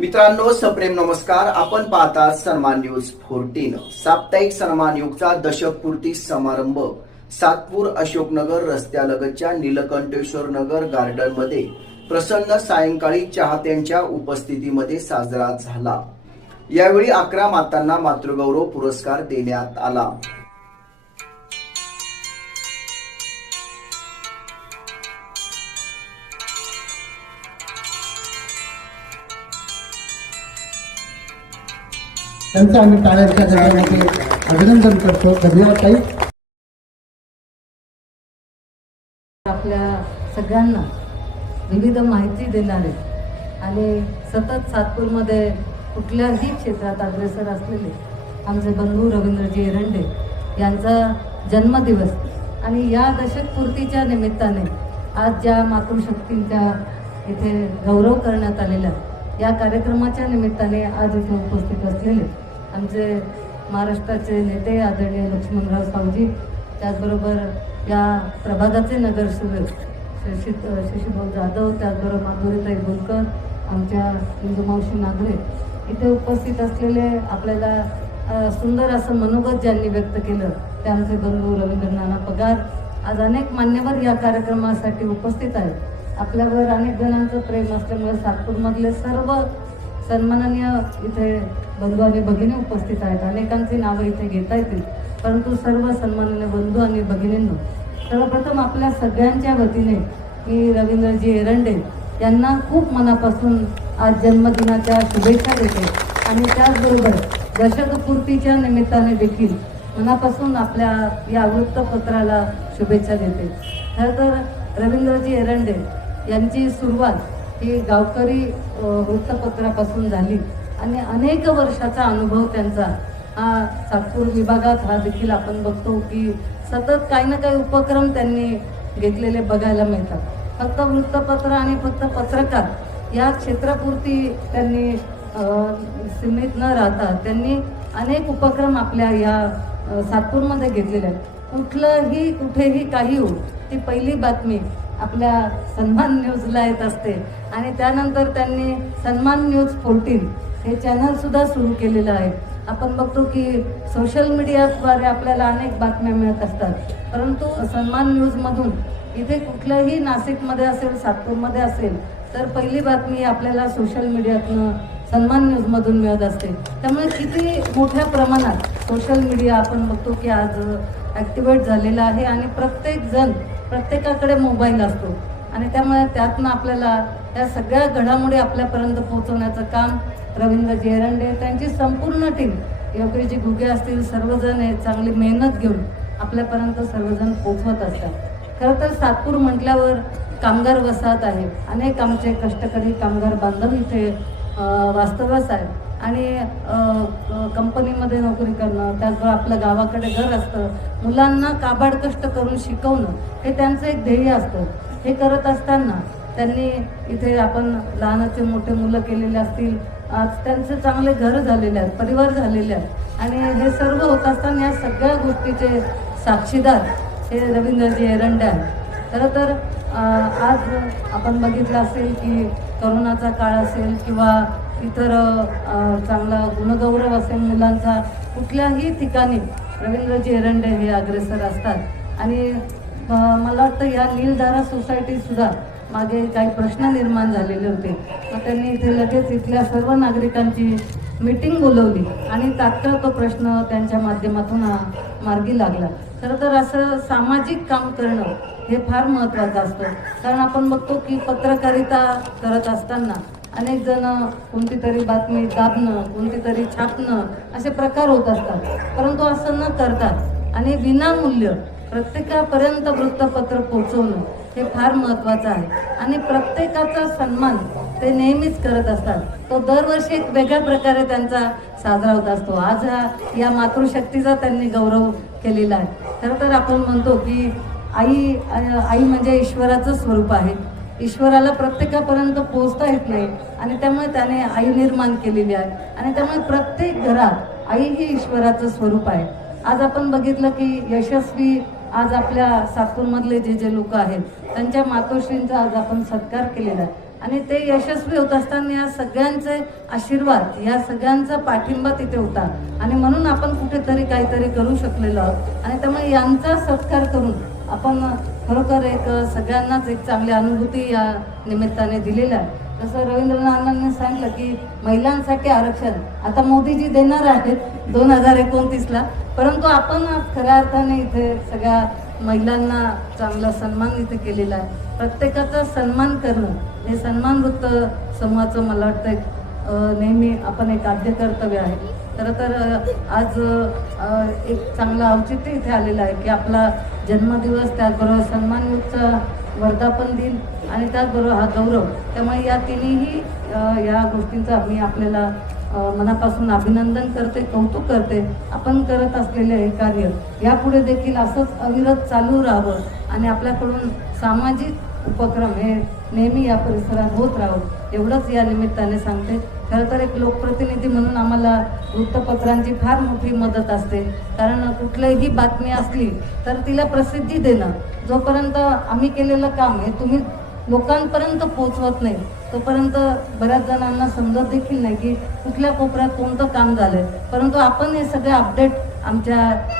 मित्रांनो सप्रेम नमस्कार. आपण पाहता सन्मान न्यूज फोर्टीन. साप्ताहिक सन्मान युगचा दशकपूर्ती समारंभ. सातपूर अशोकनगर रस्त्यालगतच्या नीलकंठेश्वर नगर गार्डनमध्ये प्रसन्न सायंकाळी चाहत्यांच्या उपस्थितीमध्ये साजरा झाला. यावेळी अकरा मातांना मातृगौरव पुरस्कार देण्यात आला. त्यांचं आम्ही टाळ्यांच्या गजरामध्ये अभिनंदन करतो. धन्यवाद ताई. आपल्या सगळ्यांना विविध माहिती देणारे आणि सतत सातपूरमध्ये कुठल्याही क्षेत्रात अग्रेसर असलेले आमचे बंधू रवींद्रजी एरंडे यांचा जन्मदिवस आणि या दशकपूर्तीच्या निमित्ताने आज ज्या मातृशक्तींच्या इथे गौरव करण्यात आलेला या कार्यक्रमाच्या निमित्ताने आज इथे उपस्थित असलेले आमचे महाराष्ट्राचे नेते आदरणीय लक्ष्मणराव सावजी त्याचबरोबर या प्रभागाचे नगरसेवक शशी शशीभाऊ जाधव त्याचबरोबर माधुरीताई बोलकर आमच्या इंदुमावशी नागरे इथे उपस्थित असलेले आपल्याला सुंदर असं मनोगत ज्यांनी व्यक्त केलं ते आमचे बंधू रवींद्र नाना पगार. आज अनेक मान्यवर या कार्यक्रमासाठी उपस्थित आहेत. आपल्यावर अनेक जणांचं प्रेम असल्यामुळे सातपूरमधले सर्व सन्माननीय इथे बंधू आणि भगिनी उपस्थित आहेत. अनेकांची नावं इथे घेता येतील. परंतु सर्व सन्माननीय बंधू आणि भगिनींनो सर्वप्रथम आपल्या सगळ्यांच्या वतीने मी रवींद्रजी एरंडे यांना खूप मनापासून आज जन्मदिनाच्या शुभेच्छा देते. आणि त्याचबरोबर दशकपूर्तीच्या निमित्ताने देखील मनापासून आपल्या या वृत्तपत्राला शुभेच्छा देते. खरं तर रवींद्रजी एरंडे यांची सुरुवात ही गावकरी वृत्तपत्रापासून झाली. आणि अनेक वर्षाचा अनुभव त्यांचा. हा सातपूर विभागात हा देखील आपण बघतो की सतत काही ना काही उपक्रम त्यांनी घेतलेले बघायला मिळतात. फक्त वृत्तपत्र आणि फक्त पत्रकार या क्षेत्रापुरती त्यांनी सीमित न राहता त्यांनी अनेक उपक्रम आपल्या या सातपूरमध्ये घेतलेले आहेत. कुठलंही कुठेही काही हो ती पहिली बातमी आपल्या सन्मान न्यूजला येत असते. आणि त्यानंतर त्यांनी सन्मान न्यूज फोर्टीन हे चॅनलसुद्धा सुरू केलेलं आहे. आपण बघतो की सोशल मीडियाद्वारे आपल्याला अनेक बातम्या मिळत असतात. परंतु सन्मान न्यूजमधून इथे कुठल्याही नाशिकमध्ये असेल सातपूरमध्ये असेल तर पहिली बातमी आपल्याला सोशल मीडियातनं सन्मान न्यूजमधून मिळत असते. त्यामुळे किती मोठ्या प्रमाणात सोशल मीडिया आपण बघतो की आज ॲक्टिवेट झालेला आहे आणि प्रत्येक जण प्रत्येकाकडे मोबाईल असतो. आणि त्यामुळे त्यातनं आपल्याला या सगळ्या घडामोडी आपल्यापर्यंत पोहोचवण्याचं काम रवींद्र जेरंडे त्यांची संपूर्ण टीम योगेशजी घुगे असतील सर्वजण हे चांगली मेहनत घेऊन आपल्यापर्यंत सर्वजण पोचवत असतात. खरं तर सातपूर म्हटल्यावर कामगार वसाहत आहे. अनेक आमचे कष्टकरी कामगार बांधव इथे वास्तव्यास आहेत. आणि कंपनीमध्ये नोकरी करणं त्याचबरोबर आपलं गावाकडे घर असतं मुलांना काबाड कष्ट करून शिकवणं हे त्यांचं एक ध्येय असतं. हे करत असताना त्यांनी इथे आपण लहानाचे मोठे मुलं केलेले असतील त्यांचे चांगले घर झालेले आहेत परिवार झालेले आहेत. आणि हे सर्व होत असताना या सगळ्या गोष्टीचे साक्षीदार हे रवींद्रजी एरंडे आहेत. खरं तर आज आपण बघितलं असेल की करोनाचा काळ असेल किंवा इतर चांगला गुणगौरव असेल मुलांचा कुठल्याही ठिकाणी रवींद्रजी एरंडे हे अग्रेसर असतात. आणि मला वाटतं या नीलधारा सोसायटीसुद्धा मागे काही प्रश्न निर्माण झालेले होते. मग त्यांनी इथे लगेच इथल्या सर्व नागरिकांची मीटिंग बोलवली आणि तात्काळ तो प्रश्न त्यांच्या माध्यमातून मार्गी लागला. खरं तर असं सामाजिक काम करणं हे फार महत्त्वाचं असतं. कारण आपण बघतो की पत्रकारिता करत असताना अनेक जण कोणती तरी बातमी दाबणं कोणती तरी छापणं असे प्रकार होत असतात. परंतु असं न करता आणि विनामूल्य प्रत्येकापर्यंत वृत्तपत्र पोहोचवणं हे फार महत्त्वाचं आहे. आणि प्रत्येकाचा सन्मान ते नेहमीच करत असतात. तो दरवर्षी एक वेगळ्या प्रकारे त्यांचा साजरा होत असतो. आज हा या मातृशक्तीचा त्यांनी गौरव केलेला आहे. खरं तर आपण म्हणतो की आई आई म्हणजे ईश्वराचं स्वरूप आहे. ईश्वराला प्रत्येकापर्यंत पोहोचता येत नाही आणि त्यामुळे त्याने आई निर्माण केलेली आहे. आणि त्यामुळे प्रत्येक घरात आई ही ईश्वराचं स्वरूप आहे. आज आपण बघितलं की यशस्वी आज आपल्या सातूरमधले जे जे लोक आहेत त्यांच्या मातोश्रींचा आज आपण सत्कार केलेला आहे. आणि ते यशस्वी होत असताना या सगळ्यांचे आशीर्वाद या सगळ्यांचा पाठिंबा तिथे होता. आणि म्हणून आपण कुठेतरी काहीतरी करू शकलेलो आहोत. आणि त्यामुळे यांचा सत्कार करून आपण खरोखर एक सगळ्यांनाच एक चांगली अनुभूती या निमित्ताने दिलेला आहे. जसं रवींद्रनाथांनी सांगितलं की महिलांसाठी आरक्षण आता मोदीजी देणार आहेत दोन हजार एकोणतीसला. परंतु आपण खऱ्या अर्थाने इथे सगळ्या महिलांना चांगला सन्मान इथे केलेला आहे. प्रत्येकाचा सन्मान करणं हे सन्मान वृत्त समूहाचं मला वाटतं नेहमी आपण एक आद्य कर्तव्य आहे. खरं तर आज एक चांगलं औचित्य इथे आलेलं आहे की आपला जन्मदिवस त्याचबरोबर सन्मानयुक्त वर्धापन दिन आणि त्याचबरोबर हा गौरव. त्यामुळे या तिन्ही या गोष्टींचा मी आपल्याला मनापासून अभिनंदन करते कौतुक करते. आपण करत असलेले हे कार्य यापुढे देखील असंच अविरत चालू राहावं आणि आपल्याकडून सामाजिक उपक्रम हे नेहमी या परिसरात होत राहावं. एवढंच या निमित्ताने सांगते. खरं तर एक लोकप्रतिनिधी म्हणून आम्हाला वृत्तपत्रांची फार मोठी मदत असते. कारण कुठलीही बातमी असली तर तिला प्रसिद्धी देणं जोपर्यंत आम्ही केलेलं काम हे तुम्ही लोकांपर्यंत पोहोचवत नाही. तोपर्यंत बऱ्याच जणांना समजत देखील नाही की कुठल्या कोपऱ्यात कोणतं काम झालंय. परंतु आपण हे सगळे अपडेट आमच्या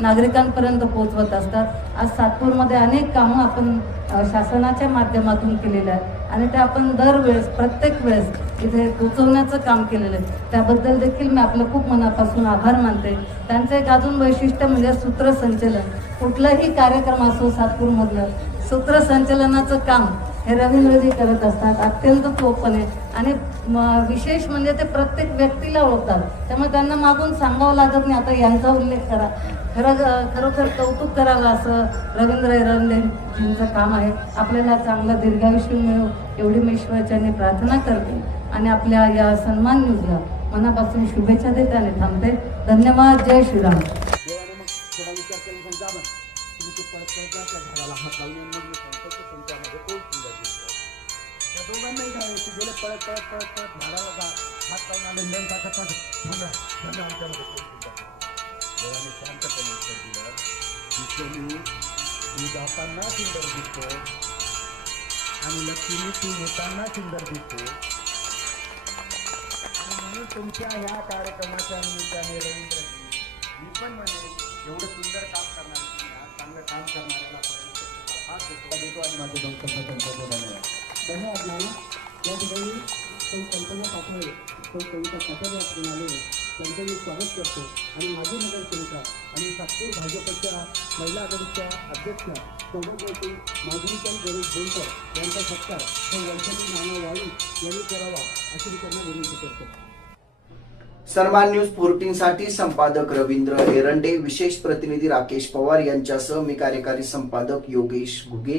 नागरिकांपर्यंत पोहोचवत असतात. आज सातपूरमध्ये अनेक कामं आपण शासनाच्या माध्यमातून केलेले आहेत. आणि ते आपण दरवेळेस प्रत्येक वेळेस इथे पोचवण्याचं काम केलेलं आहे. त्याबद्दल देखील मी आपलं खूप मनापासून आभार मानते. त्यांचं एक अजून वैशिष्ट्य म्हणजे सूत्रसंचलन. कुठलंही कार्यक्रम असो सातपूरमधलं सूत्रसंचलनाचं काम हे रवींद्रजी करत असतात अत्यंत चोखपणे आणि म- विशेष म्हणजे ते प्रत्येक व्यक्तीला ओळखतात. त्यामुळे त्यांना मागून सांगावं लागत नाही. आता यांचा उल्लेख करा. खरं खरोखर कौतुक करावं असं रवींद्र एरंडेजींचं काम आहे. आपल्याला चांगलं दीर्घायुष्य मिळो एवढी मी ईश्वराच्याने प्रार्थना करते. आणि आपल्या या सन्मान न्यूजला मनापासून शुभेच्छा देते आणि थांबते. धन्यवाद. जय श्रीराम. दोघांनाही काय होती गेले पळत पळत पळत पळत. झाडाला जा. हात लावून आले नंद टाकत टाकत थांबा थांबा आमच्यामध्ये देवाने शांतपणे उत्तर दिलं. की सोनी तू जाताना सुंदर दिसतो. आणि लक्ष्मी तू येताना सुंदर दिसतो. म्हणून तुमच्या ह्या कार्यक्रमाच्या निमित्ताने रवींद्रजी मी पण म्हणेन एवढं सुंदर काम करणार चांगलं काम करणाऱ्याला हा देतो आणि माझे दोन धन्यवाद. धन्यवाद या ठिकाणी काही कल्पना पाठवले काही कविता पाठवण्यात आले त्यांचं मी स्वागत करतो आणि माझी नगरसेविका आणि सातपूर भाजपच्या महिला आघाडीच्या अध्यक्षा सौभाग्यवती माधुरीचंद गणेश बोलकर यांचा सत्कार हे वैशाली नाना वाळी यांनी करावा अशी मी त्यांना विनंती करतो सन्मान न्यूज फोर्टीन साठी संपादक रवींद्र एरंडे विशेष प्रतिनिधी राकेश पवार यांच्यासह मी कार्यकारी संपादक योगेश घुगे.